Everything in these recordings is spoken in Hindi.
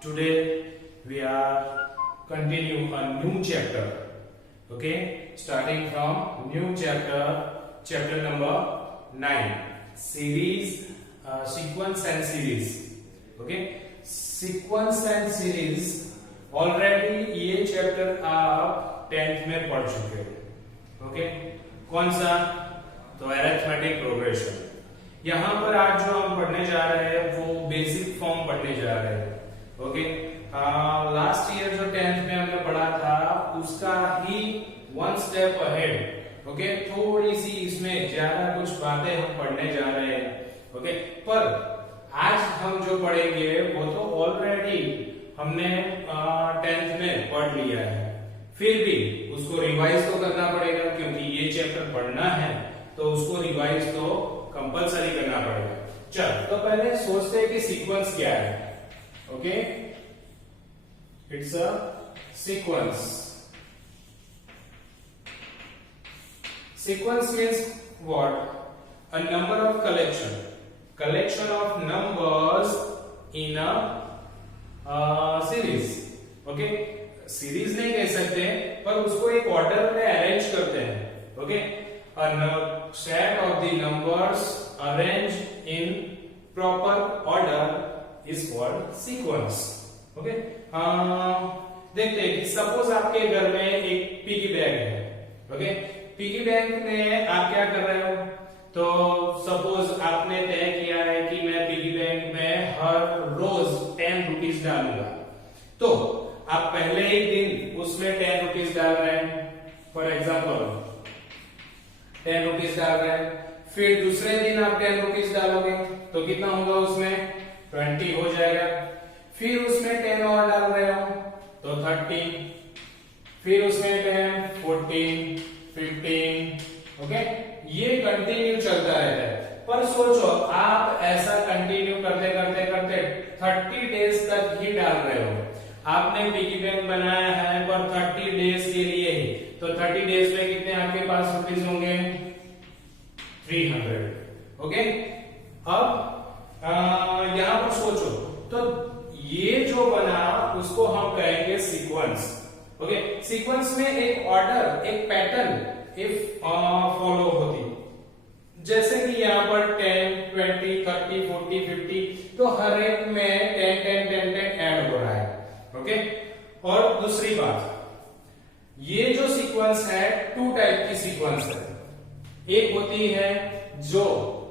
Today we are continue a new chapter. Okay, starting from new chapter number 9. Series, sequence and series. Okay, sequence and series already ये चैप्टर आप 10th में पढ़ चुके हो. ओके, कौन सा? तो अरिथमेटिक प्रोग्रेशन. यहां पर आज जो हम पढ़ने जा रहे हैं वो बेसिक फॉर्म पढ़ने जा रहे हैं. ओके, लास्ट ईयर जो 10th में हमने पढ़ा था उसका ही वन स्टेप अहेड. ओके, थोड़ी सी इसमें ज्यादा कुछ बातें हम पढ़ने जा रहे हैं. ओके, पर आज हम जो पढ़ेंगे वो तो ऑलरेडी हमने 10th में पढ़ लिया है. फिर भी उसको रिवाइज तो करना पड़ेगा क्योंकि ये चैप्टर पढ़ना है तो उसको रिवाइज तो कंपलसरी करना पड़ेगा. चल, तो पहले सोचते हैं कि सीक्वेंस क्या है. Okay, it's a sequence. Sequence means what? A number of collection of numbers in a series. Okay, series नहीं कह सकते पर उसको एक ऑर्डर में अरेंज करते हैं. Okay, a set of the numbers arranged in proper order is called sequence. Okay, देखते हैं कि सपोज आपके घर में एक पिगी बैंक है. ओके, पिगी बैंक में आप क्या कर रहे हो? तो सपोज आपने तय किया है कि मैं पिगी बैंक में हर रोज 10 रुपीज डालूंगा. तो आप पहले ही दिन उसमें 10 रुपीज डाल रहे हैं. फॉर एग्जाम्पल 10 रुपीज डाल रहे हैं. फिर दूसरे दिन आप 10 रुपीज डालोगे तो कितना होगा? उसमें 20 हो जाएगा. फिर उसमें 10 और डाल रहे हो तो 30. फिर उसमें 10, 14, 15. ओके, ये कंटिन्यू चलता रहता है. पर सोचो आप ऐसा कंटिन्यू करते करते करते 30 डेज तक ही डाल रहे हो. आपने पिगी बैंक बनाया है पर 30 डेज के लिए ही. तो 30 डेज में कितने आपके पास रुपीज होंगे? 300. ओके, अब यहां पर सोचो तो ये जो बना उसको हम कहेंगे सीक्वेंस. ओके, सीक्वेंस में एक ऑर्डर, एक पैटर्न इफ फॉलो होती. जैसे कि यहाँ पर 10, 20, 30, 40, 50 तो हर एक में 10, 10, 10, 10 ऐड हो रहा है. ओके, और दूसरी बात, ये जो सीक्वेंस है 2 टाइप की सीक्वेंस है. एक होती है जो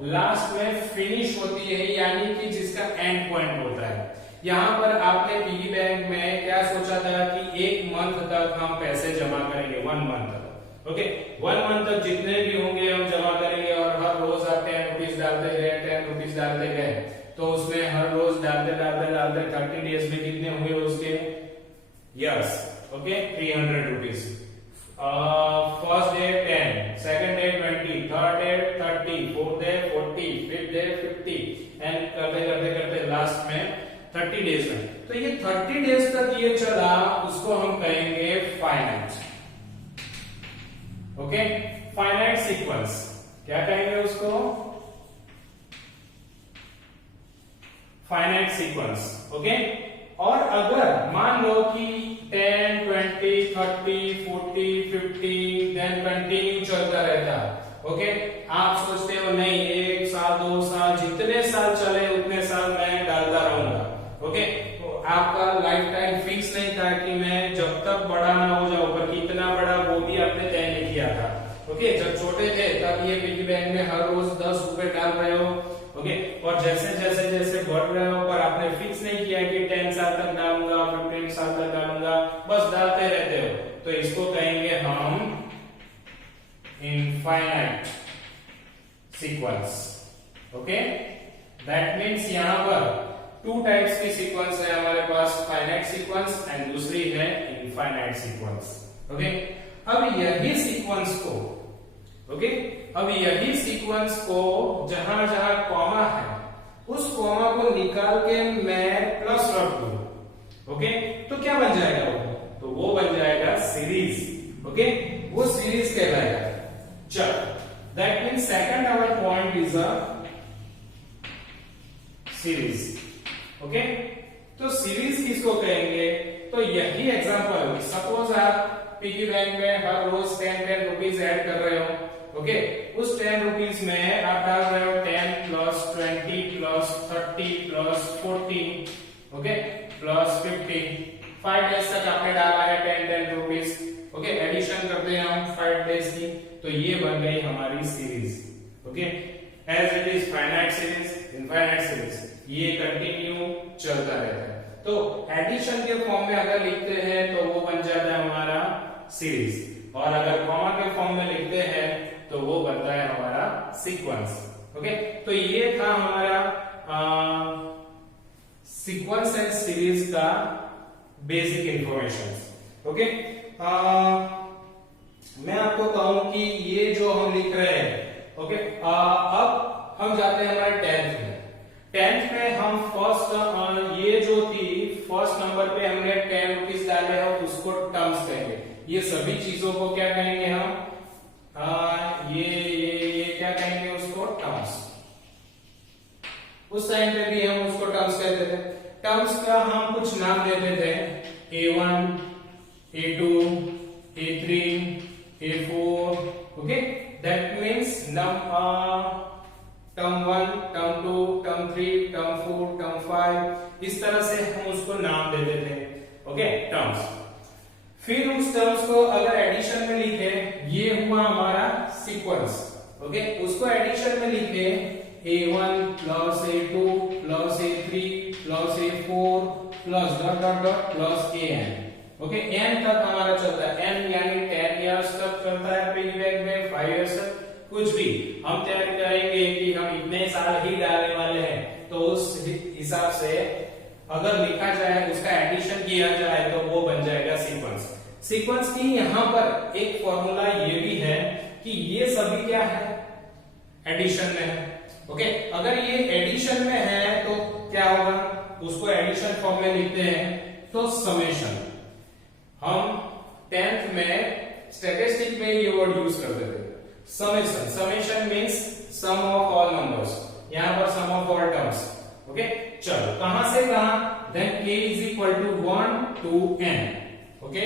लास्ट में फिनिश होती है यानी कि जिसका एंड पॉइंट होता है. यहाँ पर आपने पिगी बैंक में क्या सोचा था कि 1 मंथ तक हम पैसे जमा करेंगे. 1 मंथ तक. ओके, 1 मंथ तक जितने भी होंगे हम जमा करेंगे और हर रोज आप 10 रुपीज डालते गए, 10 रुपीज डालते गए. तो उसमें हर रोज डालते डालते डालते 30 डेज में कितने होंगे उसके? Yes, okay, 300 rupees. First day 10, second day 20, third day 30, fourth day 40, fifth day 50 and करते करते करते लास्ट में 30 डेज में. तो ये 30 डेज तक ये चला, उसको हम कहेंगे फाइनाइट. Okay, finite sequence. क्या कहेंगे उसको? Finite sequence. ओके, और अगर मान लो कि 10, 20, 30, 40, 50 देन कंटिन्यू चलता रहता. ओके, आप सोचते हो नहीं 1 साल 2 साल जितने साल चले उतने साल मैं डालता रहूंगा. ओके, तो आपका लाइफ टाइम फिक्स नहीं था कि मैं जब तक बड़ा ना हो जाऊं, पर कितना बड़ा वो भी आपने तय नहीं किया था. ओके, जब छोटे थे तब ये पिगी बैंक में हर रोज 10 रुपए डाल रहे हो. ओके, और जैसे जैसे जैसे बढ़ रहे हो पर आपने फिक्स नहीं किया कि 10 साल तक डालूंगा, 15 साल तक डालूंगा, बस डालते रहते हो. तो इसको कहेंगे हम infinite sequence. Okay, that means यहां पर 2 टाइप्स की सीक्वेंस है हमारे पास, फाइनाइट सीक्वेंस एंड दूसरी है इनफाइनाइट सीक्वेंस. ओके, अब यही सीक्वेंस को जहां जहां कॉमा है उस कॉमा को निकाल के मैं प्लस रख दूं. ओके, तो क्या बन जाएगा वो? तो वो बन जाएगा सीरीज. ओके, वो सीरीज कहलाएगा. चल, that means second hour point is a series. Okay, तो सीरीज किसको कहेंगे? तो यही एग्जांपल, सपोज आप पिगी बैंक में हर रोज 10 रुपीज ऐड कर रहे हो, ओके, उस 10 रुपीज में आप डाल रहे हो 10 plus 20 plus 30 plus 40, okay, plus 50, 5 days तक आपने डाला है 10 रुपीज, ओके, एडिशन करते हैं हम 5 डेज की, तो ये बन गई हमारी series, okay. As it is finite series, infinite series, ये कंटिन्यू चलता रहता है। तो एडिशन के फॉर्म में अगर लिखते हैं तो वो बन जाता है हमारा सीरीज, और अगर कॉमा के फॉर्म में लिखते हैं तो वो बनता है हमारा सीक्वेंस, ओके। तो ये था हमारा सीक्वेंस एंड सीरीज का बेसिक इंफॉर्मेशन, ओके। मैं आपको कहूं कि ये जो हम लिख रहे हैं, ओके, अब हम जाते हैं हमारे 10th में। 10th में हम फर्स्ट ये जो थी फर्स्ट नंबर पे हमने 10 रुपीज डाले हैं, उसको टर्म्स कहेंगे। ये सभी चीजों को क्या कहेंगे हम? ये क्या कहेंगे उसको? टर्म्स। उस टाइम पे भी हम उसको टर्म्स कहते थे। टर्म्स का हम कुछ नाम देते थे, A1, A2, A3, A4, okay. That means term 1, term 2, term 3, term 4, term 5, इस तरह से हम उसको नाम देते थे, ओके, टर्म्स। फिर उस टर्म्स को अगर एडिशन में लिखे, ये हुआ हमारा सीक्वेंस, ओके, उसको एडिशन में लिखे A1 plus A2 plus A3 plus A4 plus dot dot dot plus AN, okay, n तक हमारा चलता है, n यानी 10 इयर्स तक चलता है पिगी बैंक में, 5 इयर्स तक, कुछ भी हम तय करेंगे कि हम इतने साल ही डालने वाले हैं, तो उस हिसाब से अगर लिखा जाए, उसका एडिशन किया जाए तो वो बन जाएगा सीक्वेंस। सीक्वेंस की यहाँ पर एक फॉर्मूला ये भी है कि ये सभी क्या है? एडिशन में है, ओके। अगर ये एडिशन में है तो क्या होगा? उसको एडिशन फॉर्म में लिखते हैं तो समेशन। हम 10th में स्टैटिस्टिक में ये वर्ड यूज करते थे, summation. Summation means sum of all numbers, यहां पर sum of all terms, okay. चलो कहां से कहां? Then k is equal to 1 to n, okay.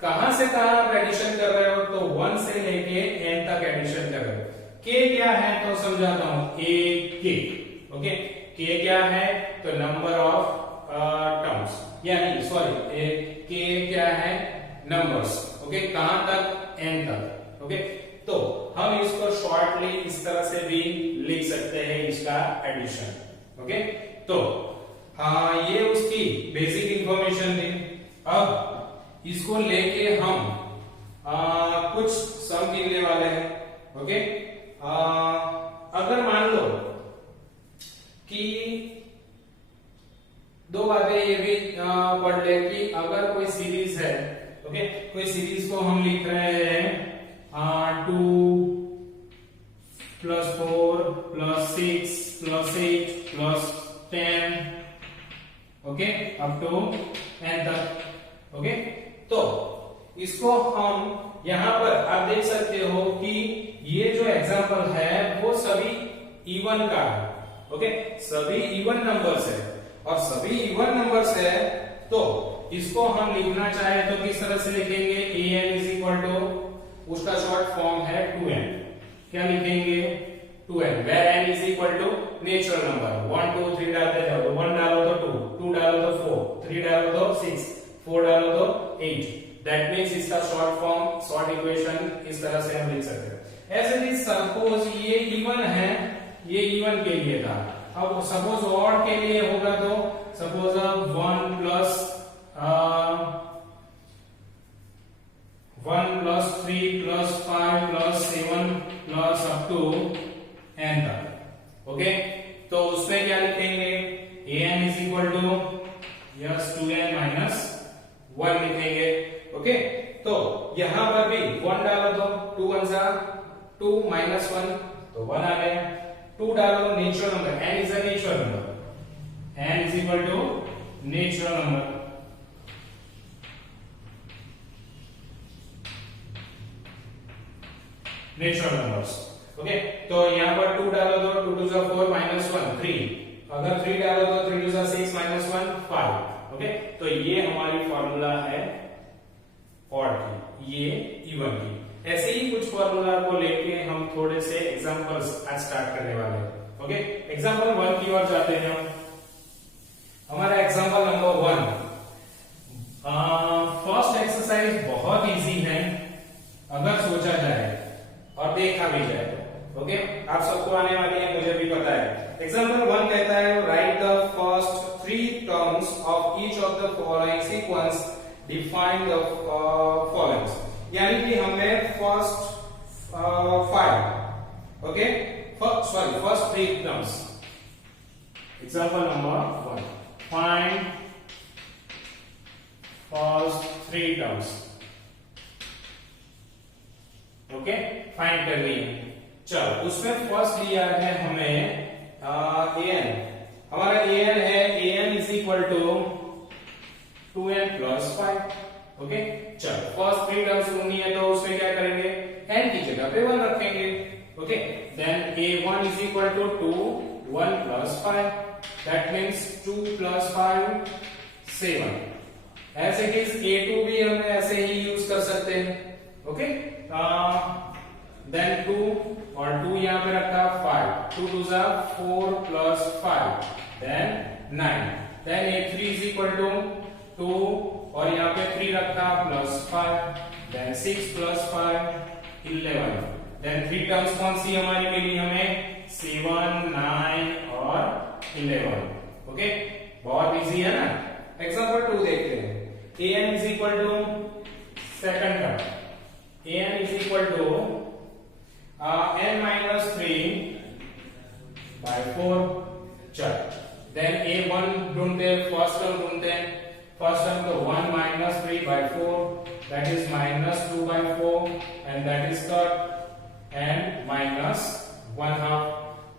कहां से कहां आप एडिशन कर रहे हो? तो 1 से लेके n तक एडिशन कर रहे हो। k क्या है तो समझाता हूं, a k, ओके। k क्या है? तो नंबर ऑफ टर्म्स, यानी सॉरी k क्या है? Numbers, okay. कहां तक? n तक, ओके। तो हम इसको शॉर्टली इस तरह से भी लिख सकते हैं, इसका एडिशन, ओके। तो ये उसकी बेसिक इंफॉर्मेशन थी। अब इसको लेके हम कुछ सम गिनने वाले हैं, ओके। अगर मान लो कि दो बातें ये भी पढ़ ले कि अगर कोई सीरीज है, ओके, कोई सीरीज को हम लिख रहे हैं 2 plus 4 plus 6 plus 8 plus 10, okay, up to n तक, ओके। तो इसको हम यहां पर आप देख सकते हो कि ये जो एग्जांपल है वो सभी इवन का है, ओके। सभी इवन नंबर्स है, और सभी इवन नंबर्स है, तो इसको हम लिखना चाहे तो किस तरह से लिखेंगे? an इज इक्वल टू, उसका शॉर्ट फॉर्म है 2n। क्या लिखेंगे? 2n, where n is equal to natural number. 1 2 3 डालते जाओ, तो 1 डालो तो 2, 2 डालो तो 4, 3 डालो तो 6, 4 डालो तो 8। दैट मींस इसका शॉर्ट फॉर्म, शॉर्ट इक्वेशन इस तरह से हम लिख सकते हैं। ऐसे ही सपोज ये इवन है, ये इवन के लिए था। अब सपोज ऑड के लिए होगा तो suppose 1 plus 3 plus 5 plus 7 plus up to n तक, ओके। तो उसमें क्या लिखेंगे? an is equal to yes 2n minus 1 लिखेंगे, ओके। तो यहां पर भी 1 डालो तो 2 1 जा 2 माइनस 1 तो 1 आ गया। 2 डालो natural number, n is a natural number, n is equal to natural number, natural numbers, okay. तो यहां पर 2 डालो तो 2 2 4 माइनस 1 3, अगर 3 डालो तो 3 2 6 माइनस 1 5। ओके, तो ये हमारी फॉर्मूला है ऑड की, ये इवन की। ऐसे ही कुछ फॉर्मूला को लेके हम थोड़े से एग्जांपल्स आज स्टार्ट करने वाले हैं। ओके, एग्जांपल 1 की ओर जाते हैं हम। हमारा एग्जांपल नंबर 1, फर्स्ट एक्सरसाइज बहुत इजी है अगर सोचा जाए और देखा भी जाए। ओके, आप सबको आने वाली है, मुझे भी पता है। एग्जांपल 1 कहता है right the first 3 terms of each of the following sequence, define the followings. यानी कि हमें first 5, okay, first 3 terms. Example number 1, find first 3 terms. Okay, find करनी है। चलो, उसमें फर्स्ट लिया है हमें an। हमारा an है an is equal to 2n plus 5। Okay, चलो फर्स्ट 3 टर्म्स ढूंढनी है तो उसमें क्या करेंगे, n की जगह पे 1 रखेंगे। Okay, then a1 is equal to 2 1 plus 5, that means 2 plus 5 7। As it is a2 भी हम ऐसे ही यूज कर सकते हैं। ओके, देन 2 और 2 यहां पे रखा 5, 2 2 4 plus 5 then 9। Then a3 is equal to 2 और यहां पे 3 रखा plus 5 then 6 plus 5 11। Then 3 terms कौन सी हमारी मिली हमें, 7 9 और 11। ओके, बहुत इजी है ना। एग्जांपल 2 देखते हैं। an is equal to second term, an is equal to n minus 3 by 4। चल, देन a1 ढूंढते हैं, फर्स्ट टर्म ढूंढते हैं। फर्स्ट टर्म तो 1 minus 3 by 4, that is minus 2 by 4 and that is cut and minus 1/2।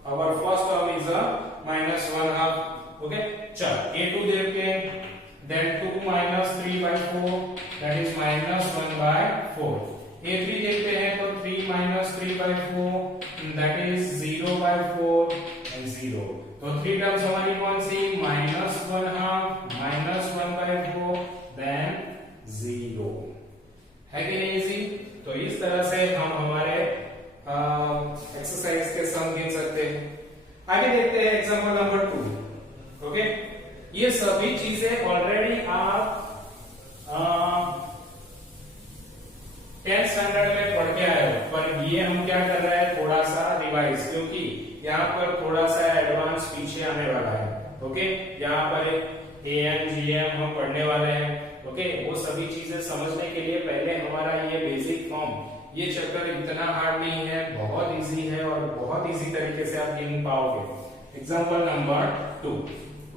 our first term is a minus 1/2। Okay, चल a2 देखते हैं, then 2 minus 3 by 4 that is minus 1 by 4। a3 देखते हैं तो 3 minus 3 by 4 that is 0 by 4 and 0। तो 3 टर्म्स हमारी कौन सी, minus 1/2 minus 1 by 4 then 0। है कि नहीं इजी। तो इस तरह से हम हमारे एक्सरसाइज के सम गिन सकते हैं। आगे देखते हैं एग्जांपल नंबर 2। ओके, ये सभी चीजें ऑलरेडी आप 10th स्टैंडर्ड में पढ़ के आए हो, पर ये हम क्या कर रहे हैं, थोड़ा सा रिवाइज, क्योंकि यहाँ पर थोड़ा सा एडवांस पीछे आने वाला है। ओके, यहाँ पर an gm हम पढ़ने वाले हैं। ओके, वो सभी चीजें समझने के लिए पहले हमारा ये बेसिक फॉर्म, ये चैप्टर इतना हार्ड नहीं है, बहुत इजी है और बहुत इजी तरीके से आप गिन पाओगे। Example number 2।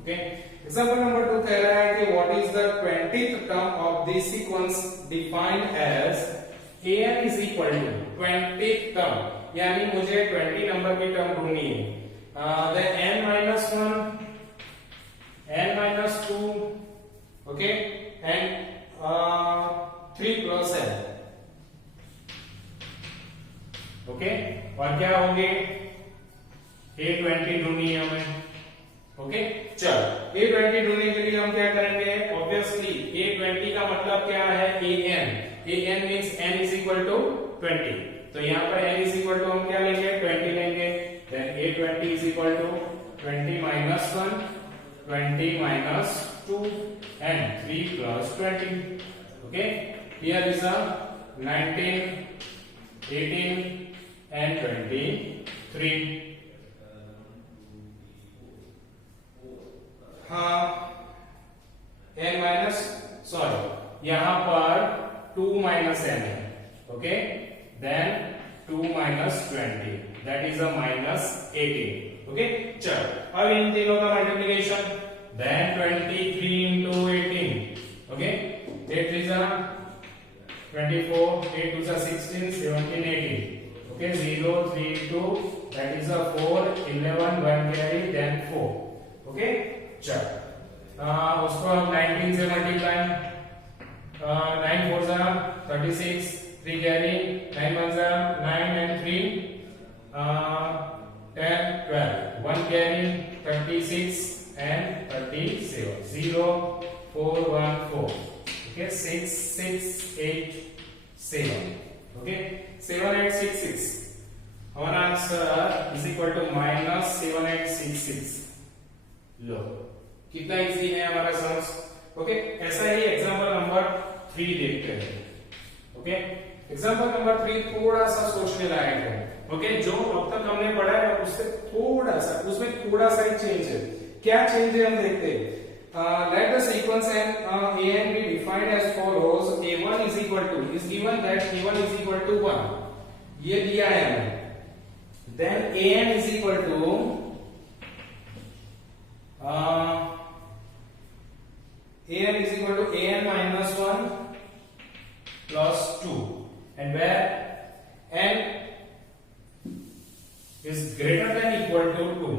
ओके, एग्जांपल नंबर 2 कह रहा है कि what is the 20th term of the sequence defined as an is equal to 20th term, यानी मुझे 20 नंबर की टर्म ढूंढनी है। then n minus 1 n minus 2 okay and 3 plus n। Okay, और क्या होंगे, a20 ढूंढनी है हमें। ओके, चल a20 ढूंढने के लिए हम क्या करेंगे, ऑब्वियसली a20 का मतलब क्या है, an means n is equal to 20। तो यहाँ पर n is equal to हम क्या लेंगे, 20 लेंगे। then a20 is equal to 20 minus 1 20 minus 2 and 3 plus 20। okay, here is a 19 18 and 23। हाँ, n माइनस सॉरी यहाँ पर 2 minus n है। ओके, then 2 minus 20 that is a minus 18। Okay, चल अब इन तीनों का मल्टीप्लिकेशन, then 23 into 18। ओके, 8 3 जा 24, 8 2 जा 16, 17 18। Okay, 0 3 2 that is a 4 11 1 carry then 4। Okay, चल उसको हम 19 से मल्टीप्लाई, 9 4 जा 36, 3 carry, 9 1 जा 9 and 3 10 12, 1 carry 36 0414. Okay, 6687. Okay, 7866. हमारा आंसर इज इक्वल टू -7866. लो कितना इजी है हमारा सम्स. ओके, ऐसा ही एग्जांपल नंबर 3 देखते हैं. ओके, एग्जांपल नंबर 3 थोड़ा सा सोचने लायक है. ओके, जो अब तक हमने पढ़ा है उससे थोड़ा सा, उसमें थोड़ा सा ही चेंज है. क्या चेंज है हम देखते हैं. Let the sequence and an be defined as follows. A1 is equal to is given that A1 is equal to 1. ये दिया है हमें. Then an is equal to an is equal to an minus 1 plus 2, and where n is greater than equal to 2.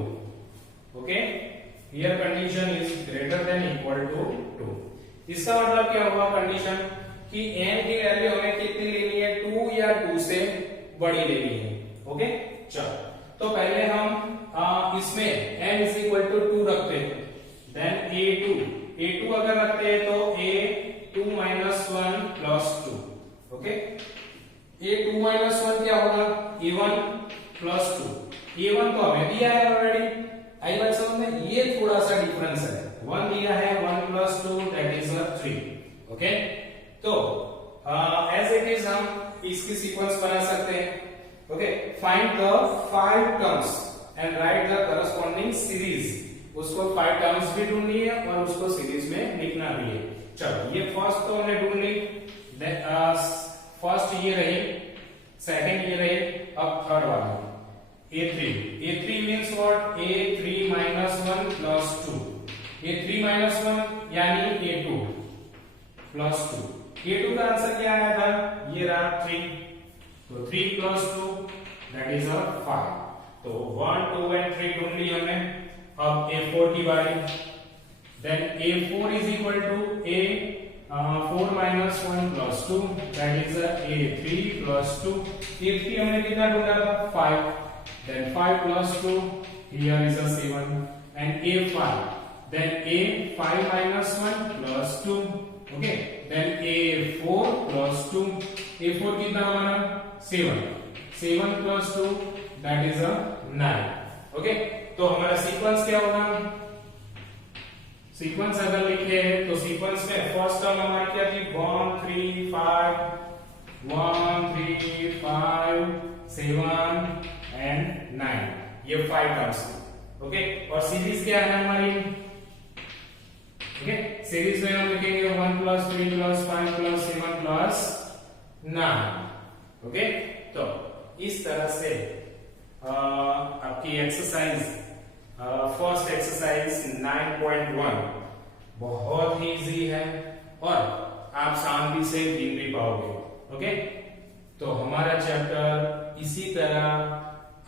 Okay, here condition is greater than equal to 2. इसका मतलब क्या हुआ कंडीशन कि n की वैल्यू हमें कितनी लेनी है, 2 या 2 से बड़ी लेनी है. ओके, चलो तो पहले हम इसमें n is equal to 2 रखते हैं. देन a2 अगर रखते हैं तो a2 minus 1 plus 2. Okay, a2 minus 1 क्या होगा, a1 plus 2. a1 तो हमें दिया है ऑलरेडी. आई बात समझ में. ये थोड़ा सा डिफरेंस है. 1 दिया है, 1 plus 2 that is 3. ओके, तो एज इट इज हम इसकी सीक्वेंस बना सकते हैं. Okay, find the 5 terms and right the corresponding series. उसको 5 टर्म्स भी ढूंढनी है और उसको सीरीज में लिखना भी है. चलो, ये फर्स्ट तो हमने ढूंढ ली. फर्स्ट ये रही, सेकंड ये रही, अब थर्ड वाला A3 means what? A3 minus 1 plus 2. A3 minus 1 यानी A2 plus 2. A2 का आंसर क्या आया था, ये रहा 3. तो 3 plus 2 that is 5. तो 1, 2 and 3 ढूंढ ली हमने. अब A4 की बारी. Then A4 is equal to A4 minus 1 plus 2 that is A3 plus 2. A3 हमने कितना ढूंढा था, 5. Then 5 plus 2, here is a 7, and A5. Then A5 minus 1 plus 2. Okay. Then A4 plus 2. A4 कितना हमारा 7. 7 plus 2 that is a 9. Okay. तो हमारा सीक्वेंस क्या होगा, सीक्वेंस अगर लिखे तो सीक्वेंस में फर्स्ट टर्म हमारी क्या थी, 1 3 5 1 3 5 7 and 9. ये 5 टर्म्स. ओके, और सीरीज क्या है हमारी. ओके, सीरीज में हम लिखेंगे 1 plus 3 plus 5 plus 7 plus 9. Okay, तो इस तरह से आपकी एक्सरसाइज फर्स्ट एक्सरसाइज 9.1 बहुत ही इजी है और आप शांति से गिन भी पाओगे. ओके, तो हमारा चैप्टर इसी तरह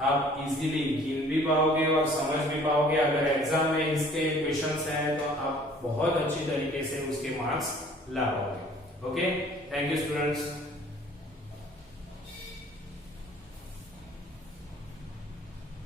आप इजीली गिन भी पाओगे और समझ भी पाओगे. अगर एग्जाम में इसके क्वेश्चंस हैं तो आप बहुत अच्छी तरीके से उसके मार्क्स ला पाओगे. Okay, thank you students.